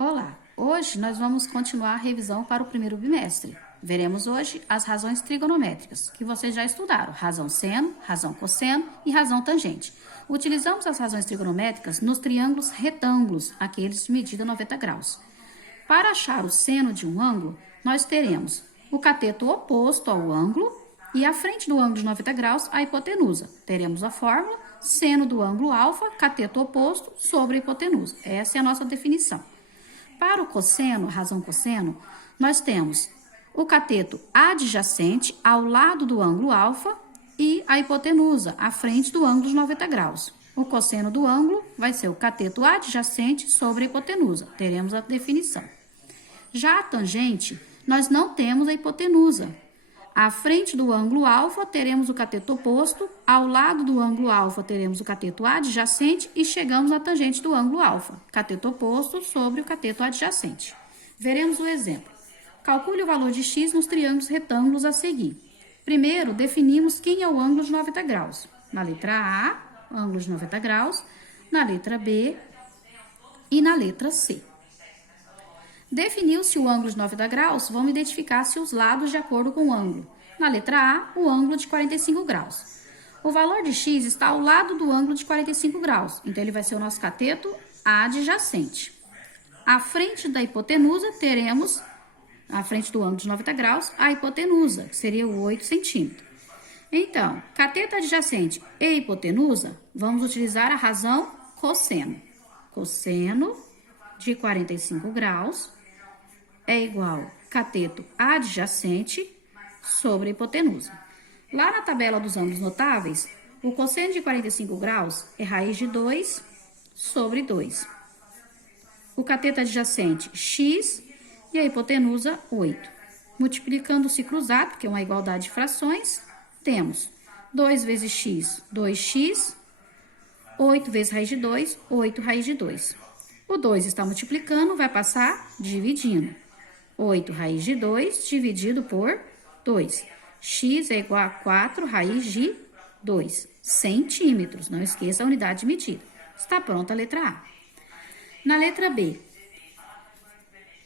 Olá, hoje nós vamos continuar a revisão para o primeiro bimestre. Veremos hoje as razões trigonométricas, que vocês já estudaram, razão seno, razão cosseno e razão tangente. Utilizamos as razões trigonométricas nos triângulos retângulos, aqueles de medida 90 graus. Para achar o seno de um ângulo, nós teremos o cateto oposto ao ângulo e à frente do ângulo de 90 graus, a hipotenusa. Teremos a fórmula seno do ângulo alfa, cateto oposto sobre a hipotenusa. Essa é a nossa definição. Para o cosseno, razão cosseno, nós temos o cateto adjacente ao lado do ângulo alfa e a hipotenusa à frente do ângulo de 90 graus. O cosseno do ângulo vai ser o cateto adjacente sobre a hipotenusa. Teremos a definição. Já a tangente, nós não temos a hipotenusa. À frente do ângulo alfa, teremos o cateto oposto, ao lado do ângulo alfa, teremos o cateto adjacente e chegamos à tangente do ângulo alfa, cateto oposto sobre o cateto adjacente. Veremos o exemplo. Calcule o valor de x nos triângulos retângulos a seguir. Primeiro, definimos quem é o ângulo de 90 graus. Na letra A, ângulo de 90 graus, na letra B e na letra C. Definiu-se o ângulo de 90 graus, vamos identificar-se os lados de acordo com o ângulo. Na letra A, o ângulo de 45 graus. O valor de x está ao lado do ângulo de 45 graus, então ele vai ser o nosso cateto adjacente. À frente da hipotenusa, teremos, à frente do ângulo de 90 graus, a hipotenusa, que seria o 8 centímetros. Então, cateto adjacente e hipotenusa, vamos utilizar a razão cosseno. Cosseno de 45 graus é igual cateto adjacente sobre a hipotenusa. Lá na tabela dos ângulos notáveis, o cosseno de 45 graus é raiz de 2 sobre 2. O cateto adjacente, x, e a hipotenusa, 8. Multiplicando-se cruzado, que é uma igualdade de frações, temos 2 vezes x, 2x, 8 vezes raiz de 2, 8 raiz de 2. O 2 está multiplicando, vai passar dividindo. 8 raiz de 2 dividido por 2. X é igual a 4 raiz de 2 centímetros. Não esqueça a unidade de medida. Está pronta a letra A. Na letra B,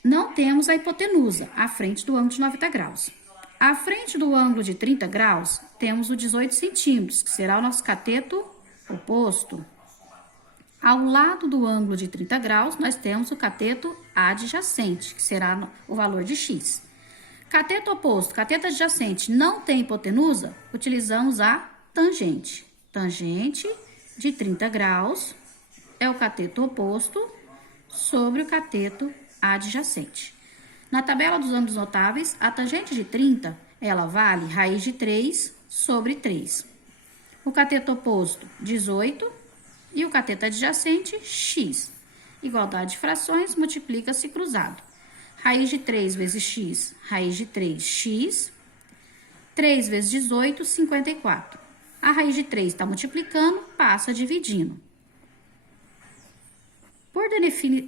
não temos a hipotenusa à frente do ângulo de 90 graus. À frente do ângulo de 30 graus, temos o 18 centímetros, que será o nosso cateto oposto. Ao lado do ângulo de 30 graus, nós temos o cateto adjacente, que será o valor de x. Cateto oposto, cateto adjacente, não tem hipotenusa, utilizamos a tangente. Tangente de 30 graus é o cateto oposto sobre o cateto adjacente. Na tabela dos ângulos notáveis, a tangente de 30, ela vale raiz de 3 sobre 3. O cateto oposto, 18. E o cateto adjacente, x. Igualdade de frações, multiplica-se cruzado. Raiz de 3 vezes x, raiz de 3, x. 3 vezes 18, 54. A raiz de 3 está multiplicando, passa dividindo. Por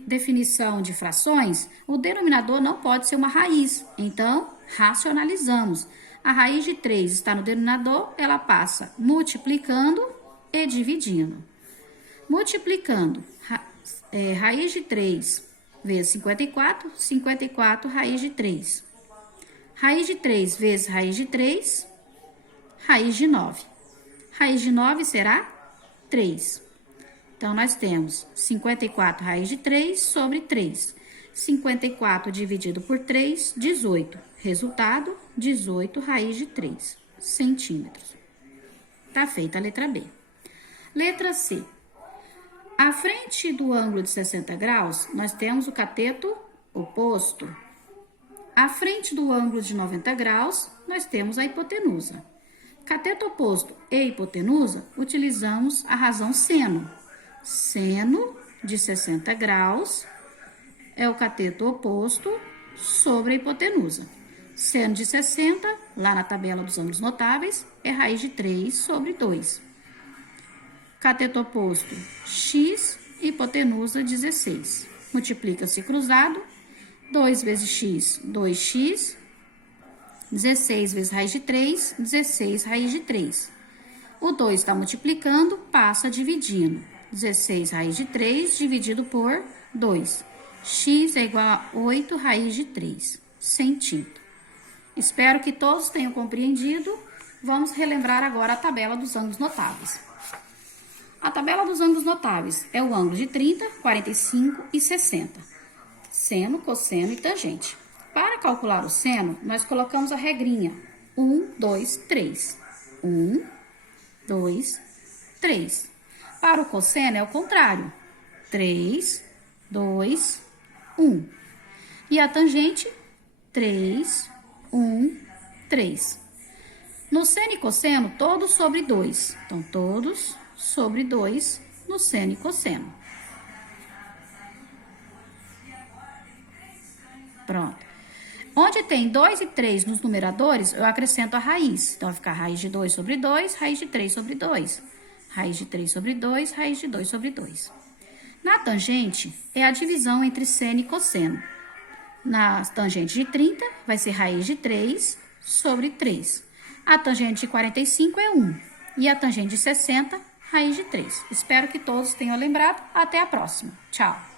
definição de frações, o denominador não pode ser uma raiz, então racionalizamos. A raiz de 3 está no denominador, ela passa multiplicando e dividindo. Multiplicando, raiz de 3 vezes 54, 54 raiz de 3. Raiz de 3 vezes raiz de 3, raiz de 9. Raiz de 9 será 3. Então, nós temos 54 raiz de 3 sobre 3. 54 dividido por 3, 18. Resultado, 18 raiz de 3 centímetros. Tá feita a letra B. Letra C. À frente do ângulo de 60 graus, nós temos o cateto oposto. À frente do ângulo de 90 graus, nós temos a hipotenusa. Cateto oposto e hipotenusa, utilizamos a razão seno. Seno de 60 graus é o cateto oposto sobre a hipotenusa. Seno de 60, lá na tabela dos ângulos notáveis, é raiz de 3 sobre 2. Cateto oposto, x, hipotenusa, 16. Multiplica-se cruzado, 2 vezes x, 2x. 16 vezes raiz de 3, 16 raiz de 3. O 2 está multiplicando, passa dividindo. 16 raiz de 3 dividido por 2. x é igual a 8 raiz de 3, sem tinta. Espero que todos tenham compreendido. Vamos relembrar agora a tabela dos ângulos notáveis. A tabela dos ângulos notáveis é o ângulo de 30, 45 e 60. Seno, cosseno e tangente. Para calcular o seno, nós colocamos a regrinha 1, 2, 3. 1, 2, 3. Para o cosseno é o contrário. 3, 2, 1. E a tangente, 3, 1, 3. No seno e cosseno, todos sobre 2. Então, todos sobre 2 no seno e cosseno. Pronto. Onde tem 2 e 3 nos numeradores, eu acrescento a raiz. Então, vai ficar raiz de 2 sobre 2, raiz de 3 sobre 2. Raiz de 3 sobre 2, raiz de 2 sobre 2. Na tangente, é a divisão entre seno e cosseno. Na tangente de 30, vai ser raiz de 3 sobre 3. A tangente de 45 é 1. E a tangente de 60, raiz de 3. Espero que todos tenham lembrado. Até a próxima. Tchau!